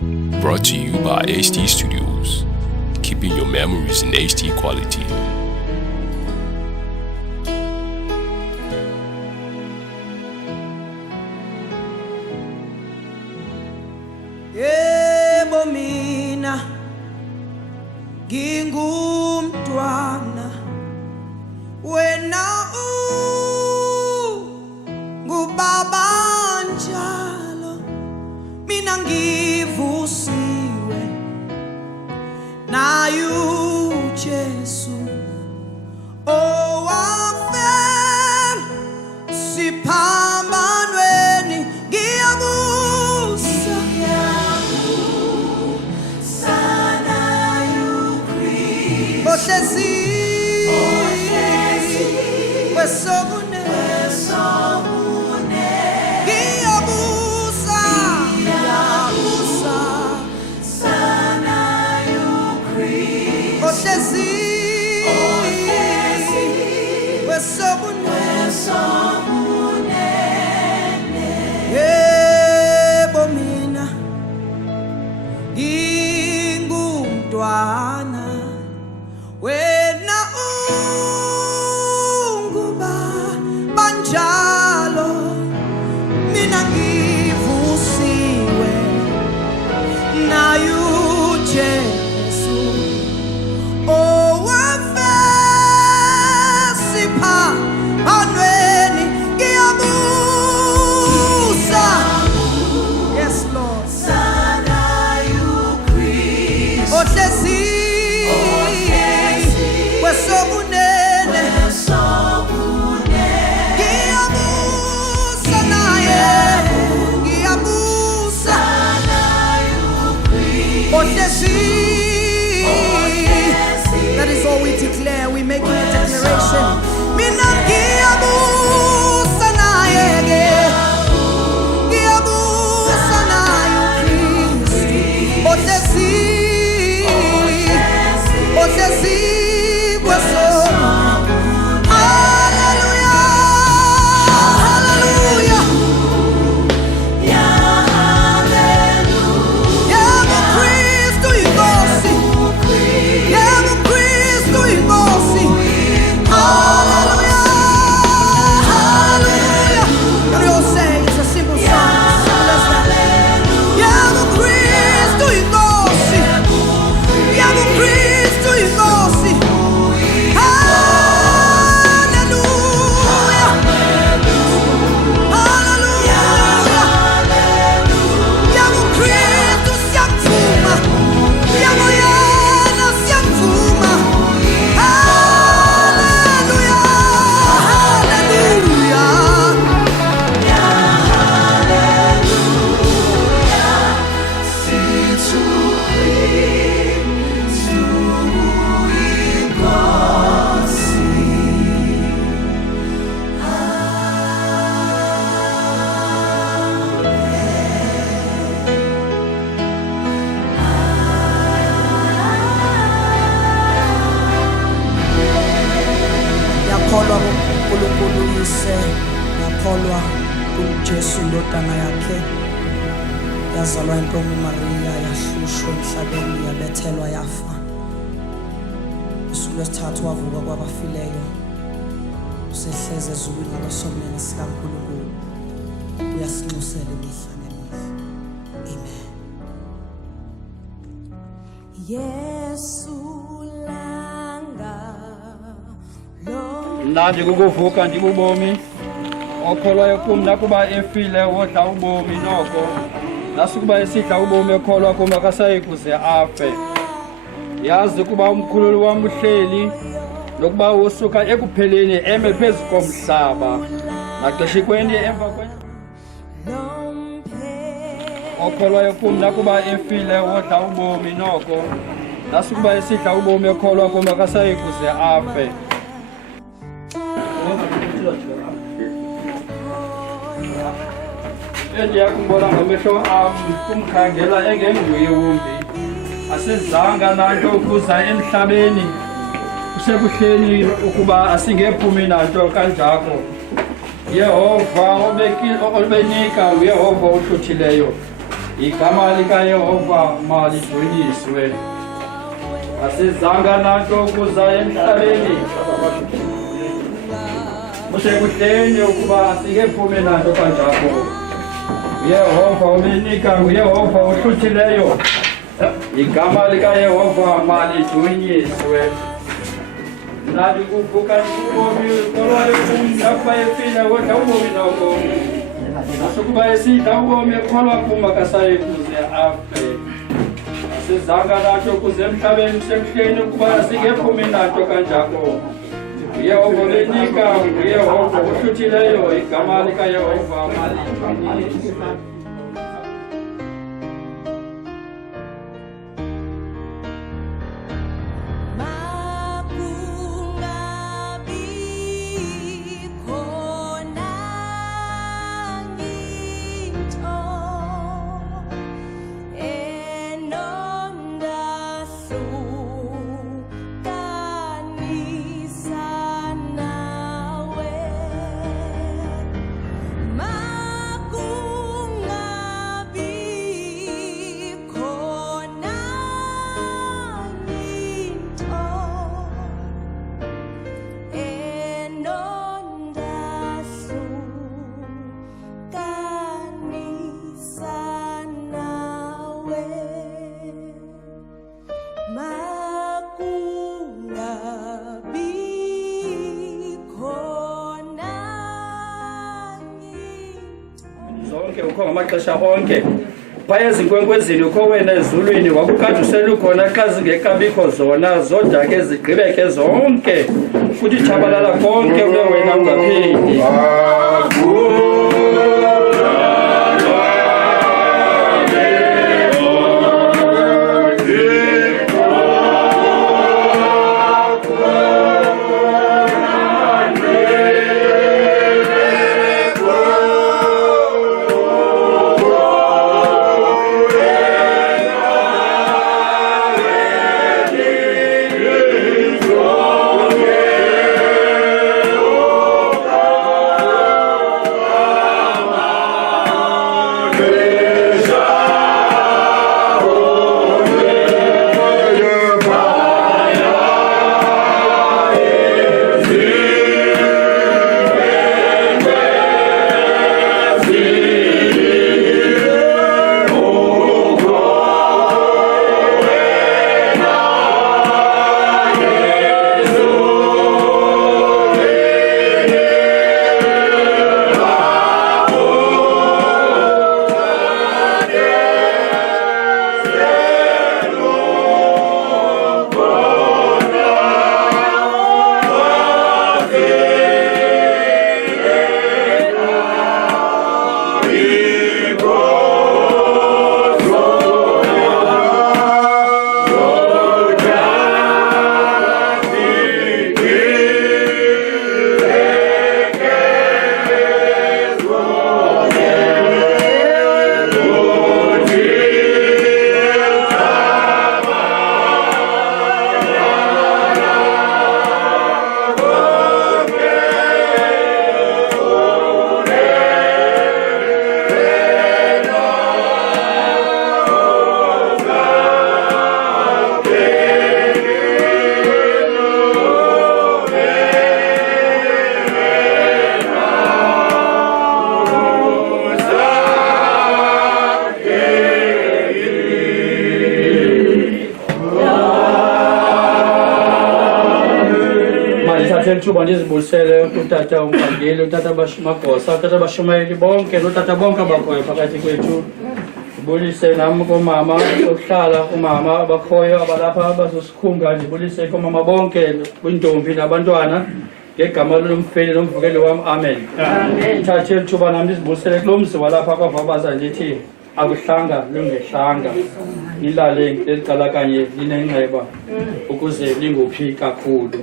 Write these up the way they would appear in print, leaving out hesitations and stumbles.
Brought to you by HD Studios, keeping your memories in HD quality. Yebo mina ngingumntwana wena ngubaba njalo mina ngivusiwe naye uJesu owafela siphambanweni ngiyabusa ohlezi kwesokune ngiyabusa sana ohlezi kwesokune yebo mina ngingumntwana wena ungubaba njalo mina ngivusiwe naye uJesu owafela siphambanweni ngiyabusa yes Lord ohlezi kwesobunene ngiyabusa naye ngiyabusa ohlezi. That is all we declare. We make a declaration. Mina ngiyabusa naye ngiyabusa naye Kristu ohlezi ngakholwa kuJesu indodana yakhe yazalwa intombi Maria yahlushwa emhlabeni yabethelwa yafa usuku lwesithathu wavuka kwabafileyo usehleze ezulwini ngasokunene sikaNkulunkulu uyasinxusela imihla nemihla amen. Yesu mnandi kukuvuka ndibubomi okholwayo kum nakuba efile wodla ubomi noko nasukuba esidla ubomi ekholwa kum akasayi kuze afe. Yazi ukuba umkhululi wam uhleli nokuba usuka ekupheleni eme phezu komhlaba naxeshikweni emva kwe okholwayo kum nakuba efile wodla ubomi noko nasukuba esidla ubomi ekholwa kum akasayi kuze afe. Ndiyakumbona ngamehlo am kumkhangela engenguye wumbi asizanga nanto ukuza emhlabeni kusekuhleni ukuba asingephumi nanto kanjako. Yehova obenika uYehova ohluthileyo igama likaYehova malidunyiswe. Asizanga nanto kuza emhlabeni musekudleni ukuba sikephume nanto kanjalo. Yehova umenika, uYehova uhluthileyo. Igama likaYehova malidunyiswe. Nadi kuvuka ubomi kolwayo kumnakuba efile kodwa ubomi noko. Nasukuba esida ubomi ekholwa kumakasayi kuze afe. Asizanga nacho kuze emhlabeni sekuhleni ukuba sikephume nanto kanjalo. Yehova umenika, uYehova uhluthileyo. Igama likaYehova malidunyiswe. Ukho ngamaxesha onke phaya ezinkwenkwezini ukho wena ezulwini wakukade uselukhona xa zingekabikho zona zodwa ke zigqibeke zonke futhi tshabalala konke kule wena ungaphindi. Thuba ndizibulisele utata uMphangeli, utata Magosa, utata Bashumayeli bonke notata bonke abakhoyo phakathi kwethu. Ndibulise nam komama sokuhlala umama abakhoyo abalapha abazosikhunga. Ndibulise komama bonke kwintombi nabantwana ngegama lomfeli nomvukeli wam, amen. Ndithathe ithuba nam ndizibulisele kulo mzi walapha kwavabaza ndithi akuhlanga lungehlanga, nilale ngeliqala kanye linenxeba ukuze lingophi kakhulu.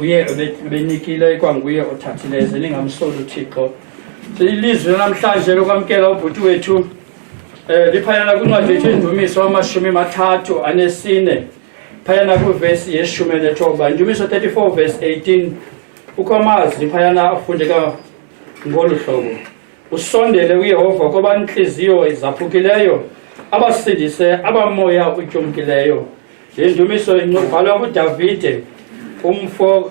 Uye benikile kwanguye othathileyo ningamsoli uThixo. Ilizwe namhlanje lokwamkela ubhuti wethu liphayana kwincwadi yethu Indumiso 34 phayana kwivesi ye-19. Indumiso 34 verse 18 ukho amazwi phayana afundeka ngolu hlobo. usondele uYehova ngoba inhliziyo ezaphukileyo abasindise abamoya utyumkileyo. Le ndumiso incubhalwa kuDavide umfo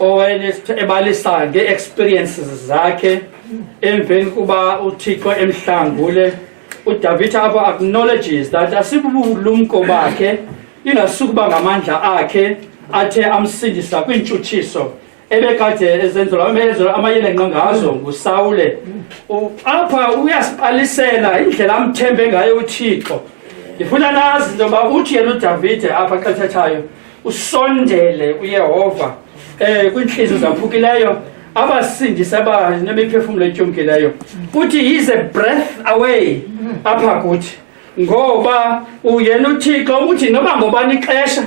owayebalisa nge-experiences zakhe emveni kuba uThixo emhlangule. uDavide apha acknowledges that asibubulumko bakhe ingasukuba ngamandla akhe athe amsindisa kwintshutshiso ebekade ezenzelwa amayelenqe ngazo nguSawule. Apha uyasibalisela indlela amthembe ngayo uThixo. Ndifuna nazi into yoba uthi yena uDavide apha xa thethayo usondele uYehova kwinhliziyo zaphukileyo abasindise abanemiphefumulo etyumkileyo. Uthi he's a breath away apha kuthi ngoba uyena uThixo uthi noba ngobani ixesha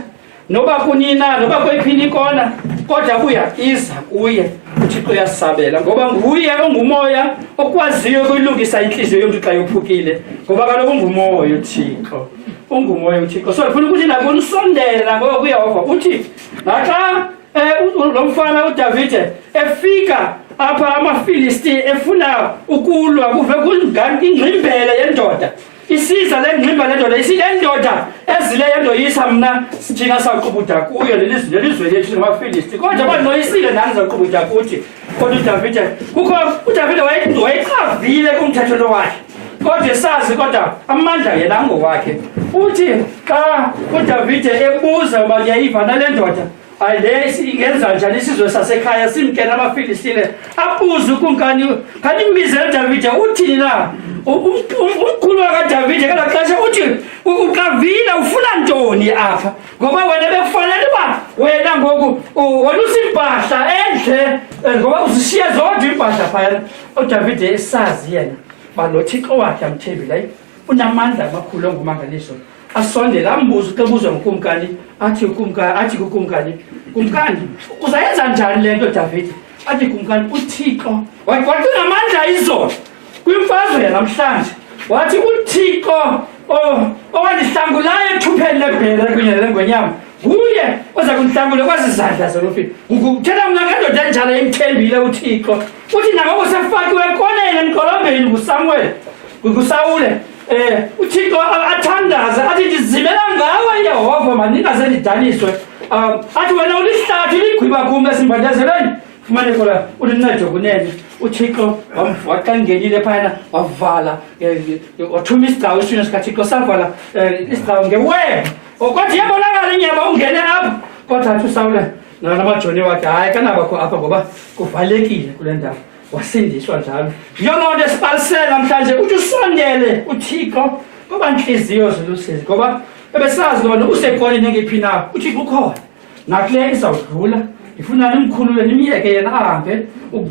noba kunina noba kwephini ikona kodwa buya iza kuye uThixo uyasabela ngoba nguye ongumoya okwaziyo ukuyilungisa inhliziyo yomntu xa yophukile ngoba kaloku ungumoya uThixo ungumoya uThixo. So ufuna ukuthi nabo usondela ngoba kuYehova uthi naxa lo mfana uDavide efika apha amaFilisti efuna ukulwa kuve kungani ingqimbele yendoda isiza lengqimba lendoda isilendoda ezile yendoyisa mna sithina saqubutha kuyo lelizwe lethu ngamaFilisti kodwa banoyisile nani zaqubutha kuthi kodwa uDavide kukho uDavide wayexhavile kumthetho lo wakhe kodwa sazi kodwa amandla yena angowakhe. Uthi xa uDavide ebuza uba ngiyayiva nale ndoda ayile ingenza njani isizwe sasekhaya simkena amaFilistine abuza ukumkani kanimbize uDavide uthini na umkhulu kaDavide ngala xesha uthi uqavile ufuna ntoni apha ngoba wena bekufanele uba wena ngoku walusa impahla endle ngoba uzishiya zodwa impahla phayana. uDavide esazi yena baloThixo wakhe amthembileyo unamandla amakhulu ongumangaliso asondela ambuza xa ebuzwa ngukumkani athi kukumkani kumkani uzayenza njani le nto Davide athi kumkani uThixo wathi unamandla izolo kwimfazwe yanamhlanje wathi uThixo owandihlangulayo ethupheni lebhere kunye nelengwenyama nguye oza kundihlangula kwezi zandla zolofile. Uthetha mna ngendoda enjalo emthembile uThixo uthi nangoko sefakiwe ekoneni emqolombeni nguSawule uThixo athandaza athi ndizimela ngawe Yehova mandingaze ndidaniswe. Athi wena ulihlathi ligqiba kum esimbandezelweni fumane kola ulincedo kunene. uThixo waxa ngenile phayana wavala wathuma isigcawu eswini sikaThixo savala isigcawu ngewebe kodwa iyabonakala inyama ungene apha kodwa athi uSawule namajoni wakhe hayi kanabakho apha ngoba kuvalekile kule ndawo wasindiswa njalo. Yiyo loo nto esibalisela namhlanje uthi usondele uThixo ngoba nhliziyo zilusizi ngoba bebesazi lona usekoneni engephi na uThixo ukhona nakule izawudlula. Ndifuna nimkhulule nimyeke yena ahambe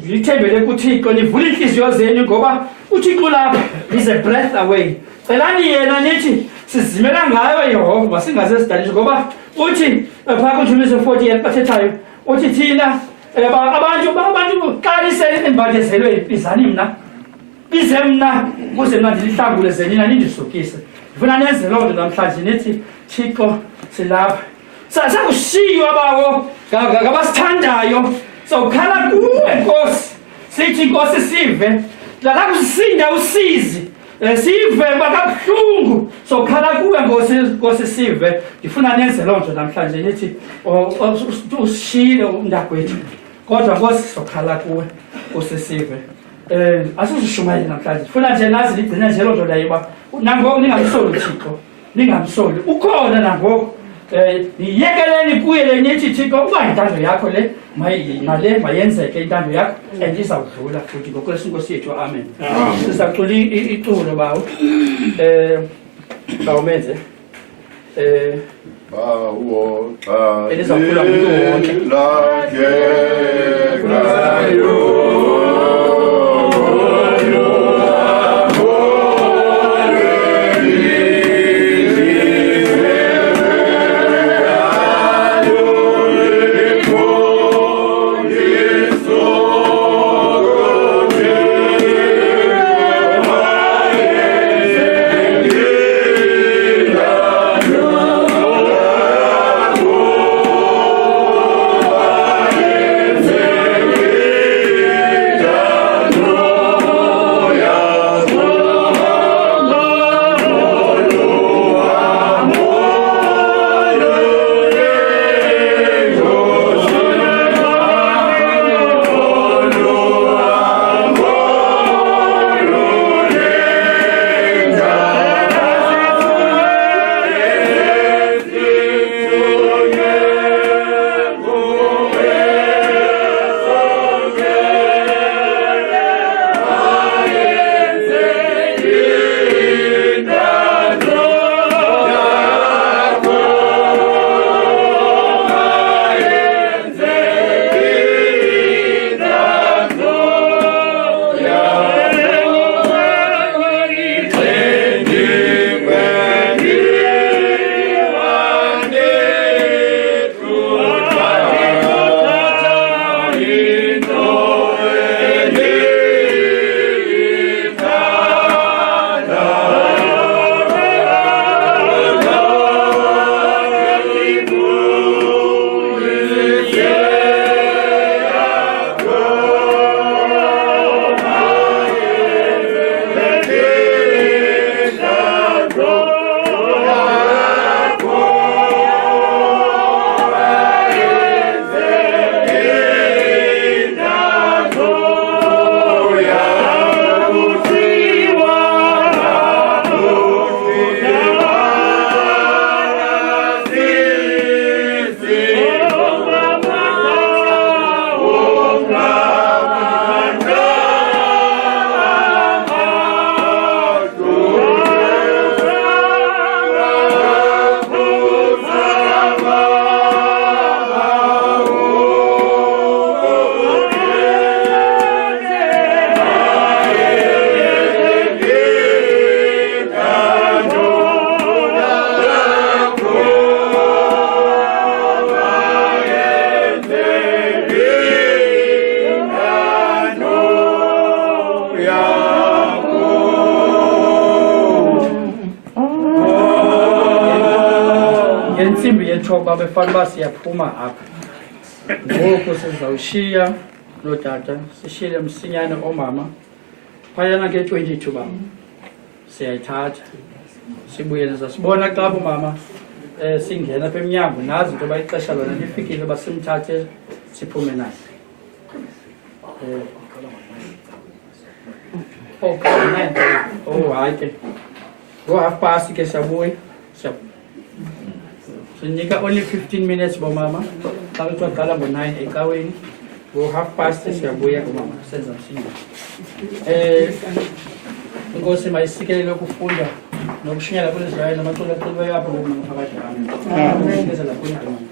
nithembele kuThixo nivule inhliziyo zenu ngoba uThixo lapha is a breath away. Celani yena nithi sizimela ngayo Yehova singaze sidaniswe ngoba uthi phaa kuNdumiso 48 bathethayo uthi thina abantu xa nisembandezelweni bizani mna bize mna ukuze mna ndilihlangule ze nina nindisukise. Ndifuna nenze loo nto namhlanje nithi Thixo silapha sakushiywa bawo ngabasithandayo sawukhala kuwe Nkosi sithi Nkosi sive lakakusinda usizi sive bakabuhlungu sawukhala kuwe Nkosi sive. Ndifuna nenze loo nto namhlanje nithi usishiyile umntakwethu kodwa Nkosi sawukhala kuwe Nkosi sive. Asizishumayele namhlanje ndifuna nje nazi ligcine nje loo nto leyo uba nangoku ningamsoli uThixo ningamsoli ukhona nangoku. Niyekeleni kuye le nithi Thixo uba intando yakho le nale mayenzeke intando yakho andizawudlula futhi ngokwesu Nkosi yethu amen. Sizacula iculo bawo bawumenze bawo xa elizawukhula umuntu wonke intsimbi yethoba befana uba siyaphuma apha ngoku sizawushiya lo tata sishiyele msinyane omama phayana ke-22 baba siyayithatha sibuyele sasibona xa bomama singena apha emnyango nazi into yoba ixesha lona lifikile uba simthathe siphume naye hayi ke ngo-half-past ke siyabuya sinika only 15 minutes bomama xa kuthiwa qala ngo-9 ecaweni ngo-half-past siyabuya bomama senza msinya inkosi mayisikelele ukufunda nokushunyela kwelizwayo namaculo aculweyo apho bomama phakathi ngezela kuni bomama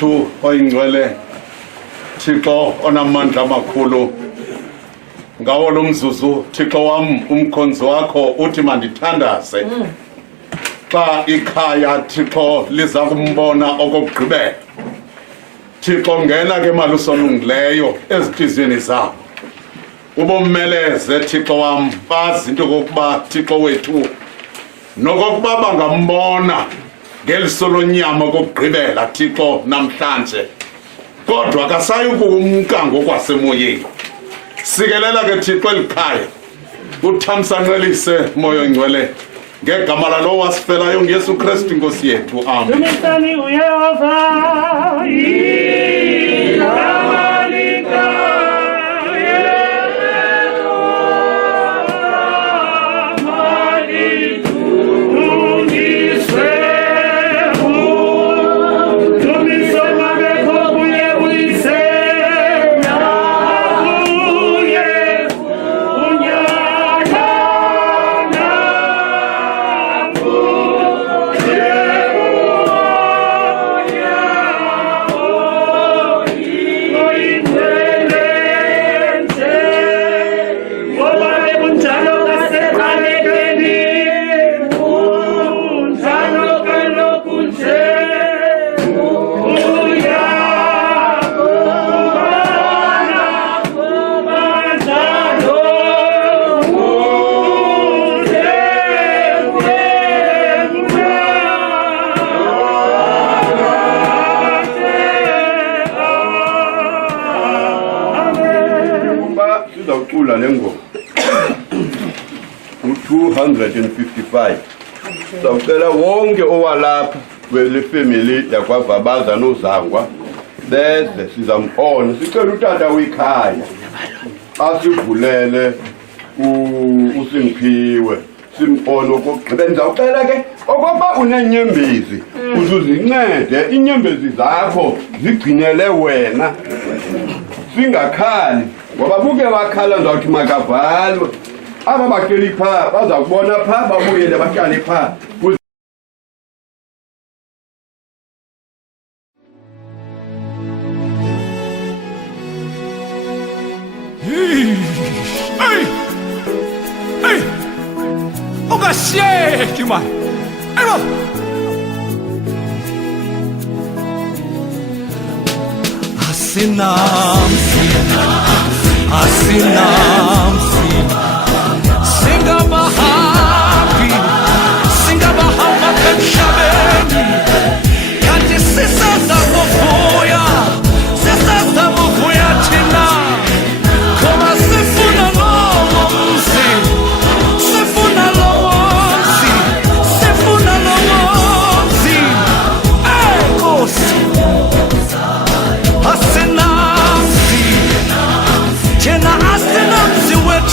wethu oyingcwele Thixo onamandla amakhulu ngawo lo mzuzu Thixo wam umkhonzi wakho uthi mandithandaze xa ikhaya Thixo liza kumbona okugqibela Thixo ngena ke mali usolungileyo ezintliziyweni zabo ubommeleze Thixo wam bazi into kokuba Thixo wethu nokokuba bangambona ngeliso lonyama kokugqibela Thixo namhlanje kodwa akasayi kumka ngokwasemoyeni sikelela ke Thixo elikhaya uthamsanqelise moyo ngcwele ngegama lalo wasifelayo ngeyesu Kristu inkosi yethu amen. Dumisani uYehova sizawucula le ngoma u-255 sizawucela wonke owalapha wele family yakwaVabaza noZangwa beze sizampona sicela utata wikhaya asivulele uSimphiwe simpona okugqibela ngizawucela ke okokuba unenyembezi uzuzincede inyembezi zakho zigcinele wena singakhali ngoba buke wakhala ndawuthi makavalwe aba bahleli phaa bazakubona phaa babuyele bahlale phaa. Ungashiyeki man ebo asinamsi singabahamba emhlabeni kanti sisazakuvuya thina ngoba sifuna lowo mzi Nkosi asinamsi thina asinamsi wethu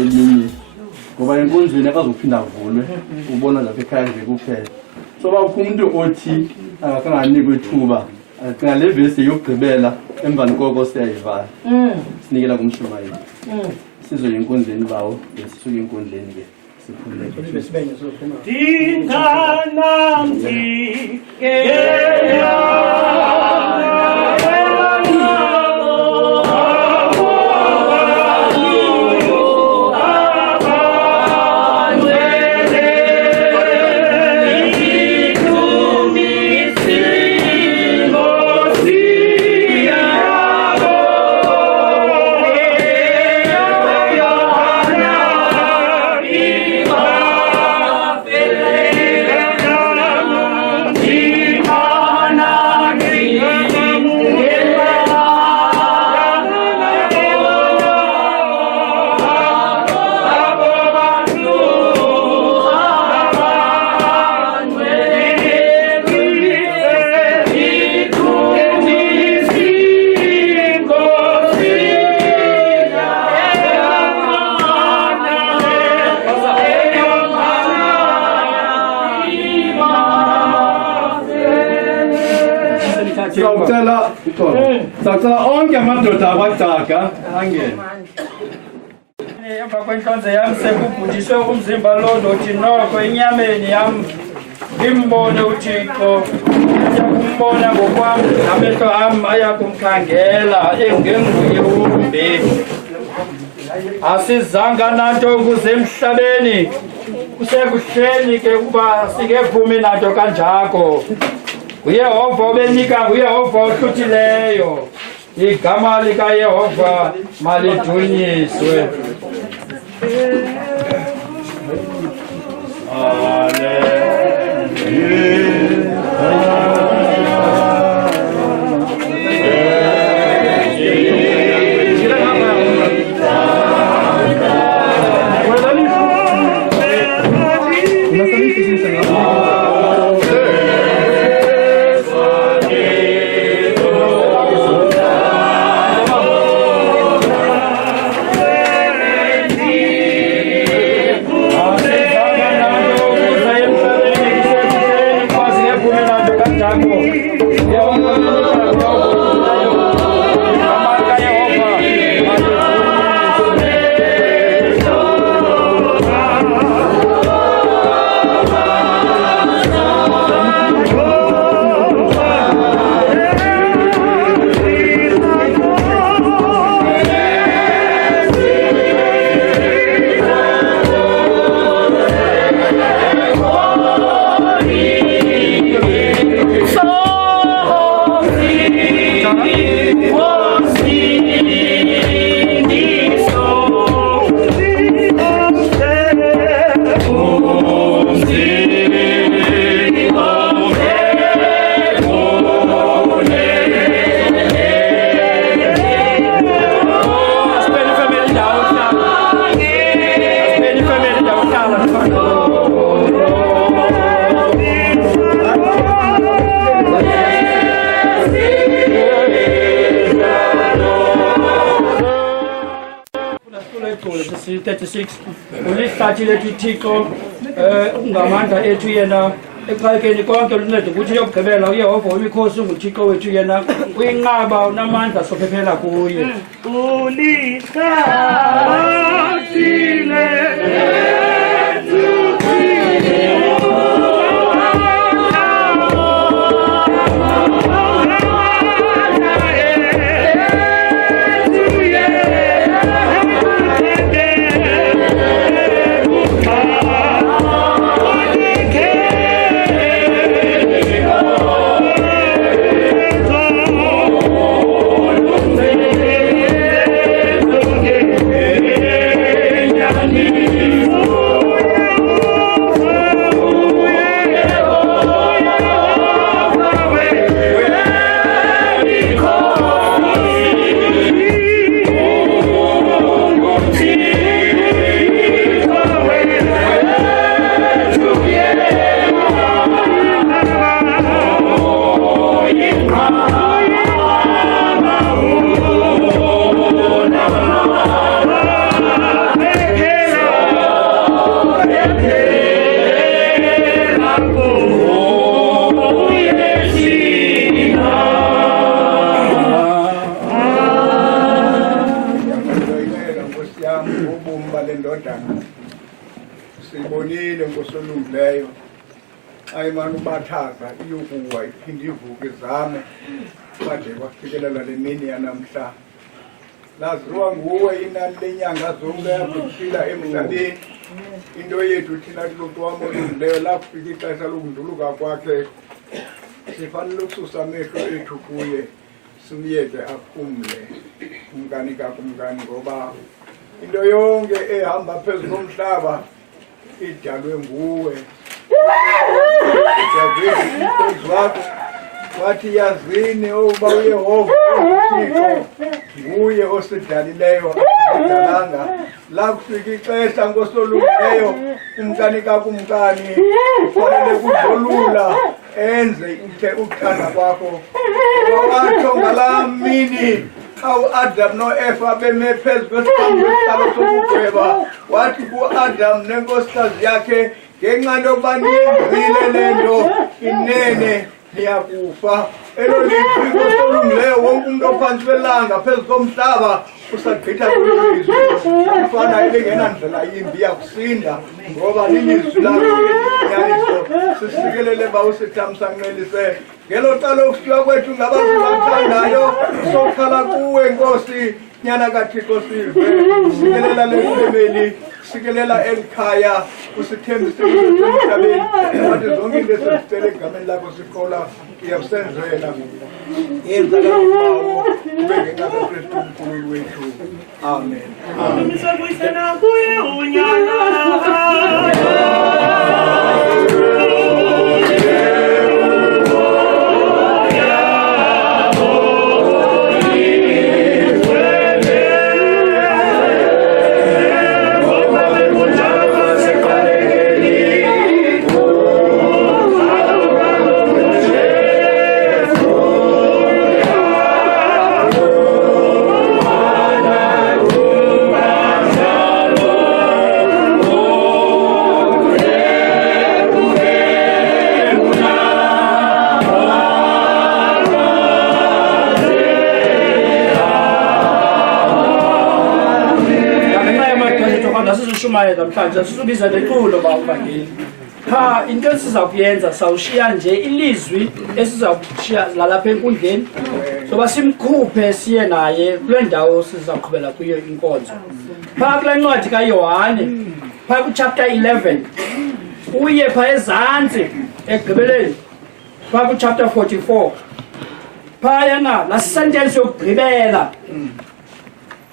elinye ngoba enkonzweni akazophinda avulwe ubona lapha ekhaya nje kuphela so bakho umuntu othi akanganikwe ithuba acinga le vesi yokugqibela emva koko siyayivala sinikela kumshumayeli sizoya enkonzweni bawo besisuka enkondleni ke Sacela onke amadoda abadaka angene. Emva kwenhlonze yami sekubhujiswe umzimba lo nothi nokho enyameni yami ngimbone uThixo uyakumbona ngokwami namehlo ami ayakumkhangela engenguye umbheki asizanga nanto ukuze emhlabeni kusekuhleni ke kuba sikephumi nanto kanjako uYehova obenika uYehova ohluthileyo igama likaYehova malidunyiswe. Ulihlathi lethu Thixo ungamandla ethu yena eqalekeni konke lunceda ukuthi yokugqibela uYehova imikhosi nguThixo wethu yena uyinqaba unamandla sophephela kuye Oh Sibonile ngosolungileyo ayimana ubathaza iyokuwa iphinde ivuke izame bade kwafikelela le mini yanamhla laziwa nguwe inani lenyanga zonke yakuphila emhlabeni into yethu thina tilokuwamo olungileyo lakufika ixesha lokunduluka kwakhe sifanele ukususa amehlo ethu kuye simyeke aphumle kumkani kakumkani ngoba into yonke ehamba phezu komhlaba idalwe nguwe phezu wakho wathi yazini uba uYehova uThixo nguye osidalileyo akudalanga lakufika ixesha ngosolungileyo kumkani kakumkani kufanele kudlulula enze ukuthanda kwakho watsho ngalaa mini Adam no-Eva beme phezu kwesibambo sesihlalo sokugweba wathi ku-Adam nenkosikazi yakhe ngenxa yokuba niyenzile le nto inene niyakufa elo lizwi ngosolungileyo wonke umuntu ophantsi kwelanga phezu komhlaba usagqitha kwelo lizwi umfana ebengenandlela yimbi yakusinda ngoba lilizwi lakho nyaniso sisikelele ba usithamsanqelise ngelo cala ukufika kwethu ngabantu bathandayo sokhala kuwe Nkosi nyana kaThixo sive sikelela le family sikelela elikhaya usithembise emhlabeni wathi zonke into esizicela egameni lakho sikhola iyasenzela yenza lawo ube ngenxa kaKristu uNkulunkulu wethu amen Misakuyisena kuye unyana namhlanje sisubiza leculo bawuvangeli cha into esiza kuyenza sawushiya nje ilizwi esiza kushiya lalapha enkundleni soba simkhuphe siye naye kule ndawo siza kuqhubela kuyo inkonzo pha kule ncwadi kaYohane pha ku chapter 11 uye pha ezantsi egqibeleni pha ku chapter 44 pha yana la sentence yokugqibela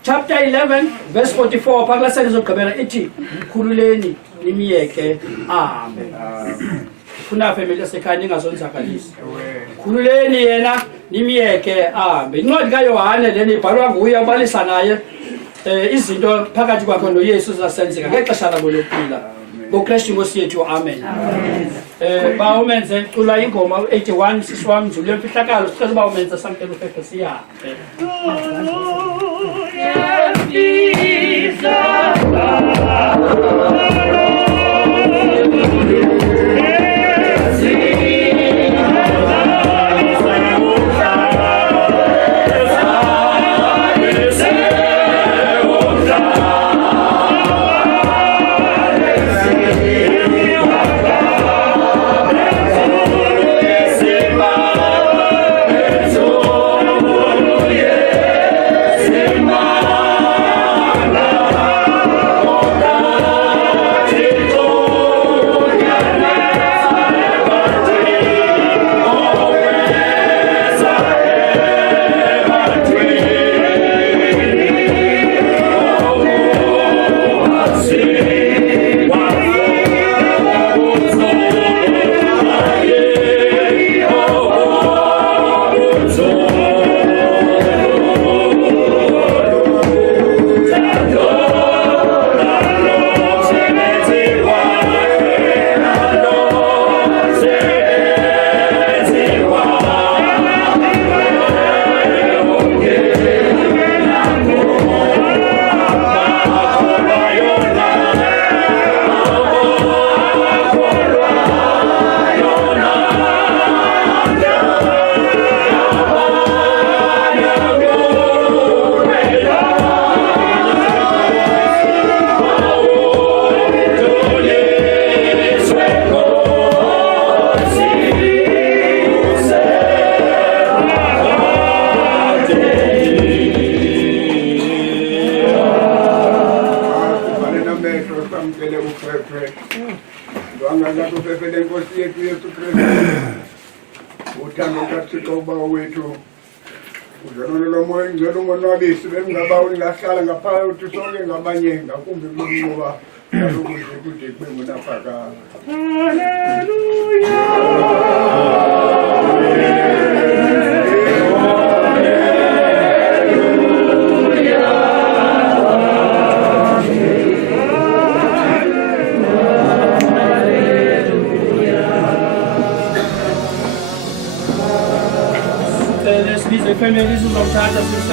Chapter 11, verse 44, Paglasani zokugqibela ithi khululeni nimiyeke amen. Funa family esekhaya ningazonzakalisi. Khululeni yena nimiyeke amen. Incwadi kaYohane leni ibhalwa nguye ubalisa naye izinto phakathi kwakhe noYesu zasenzeka ngexesha labo lokuphila. ngoKristu Nkosi yethu amen. Ba umenze cula ingoma 81 sisiwami Nzulu yemfihlakalo sicela ba umenze samkelo phephe siyabe. Yeah. Wangazatu pepele nkosi yetu Yesu Kristu. Uthando kaThixo ubaba wethu. Uzalolo moyo ngelo monwabisi bemngaba ungahlala ngaphakathi sonke ngabanye ngakumbi kuba lokuze kude kube naphaka. Diese können wir diesen Montage das ist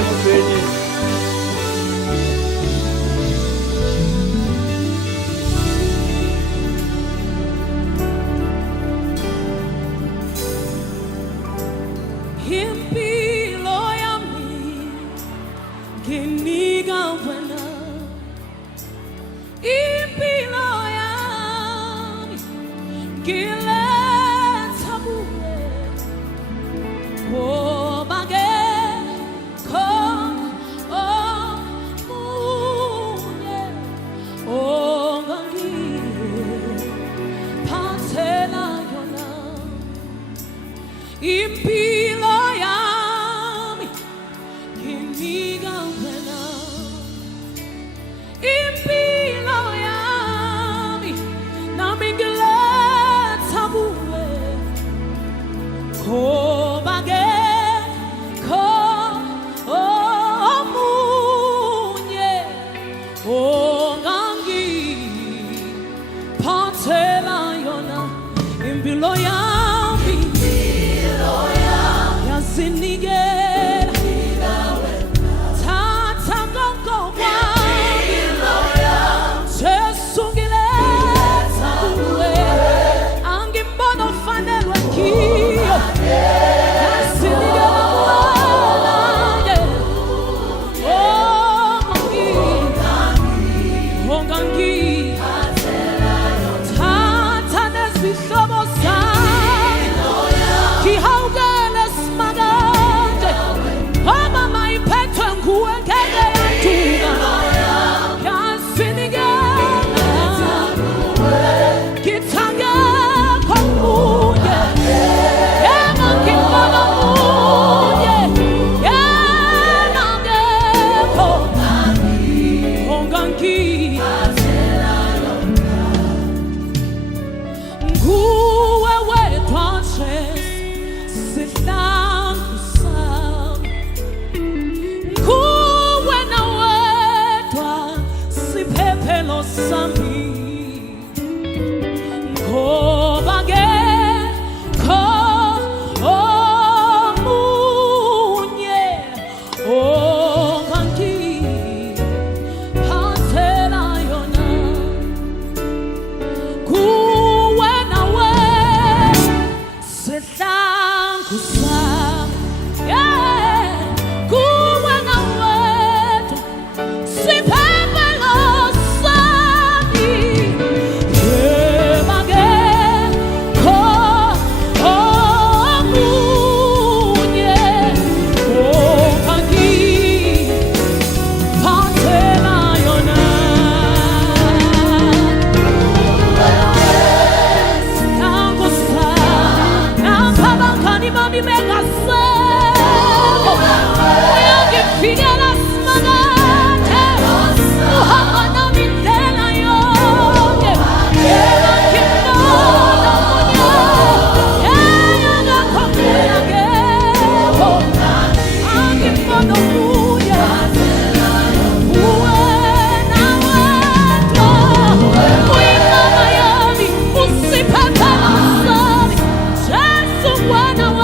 When I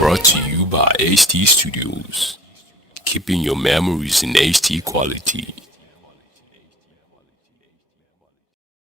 Brought to you by HT Studios, keeping your memories in HD quality.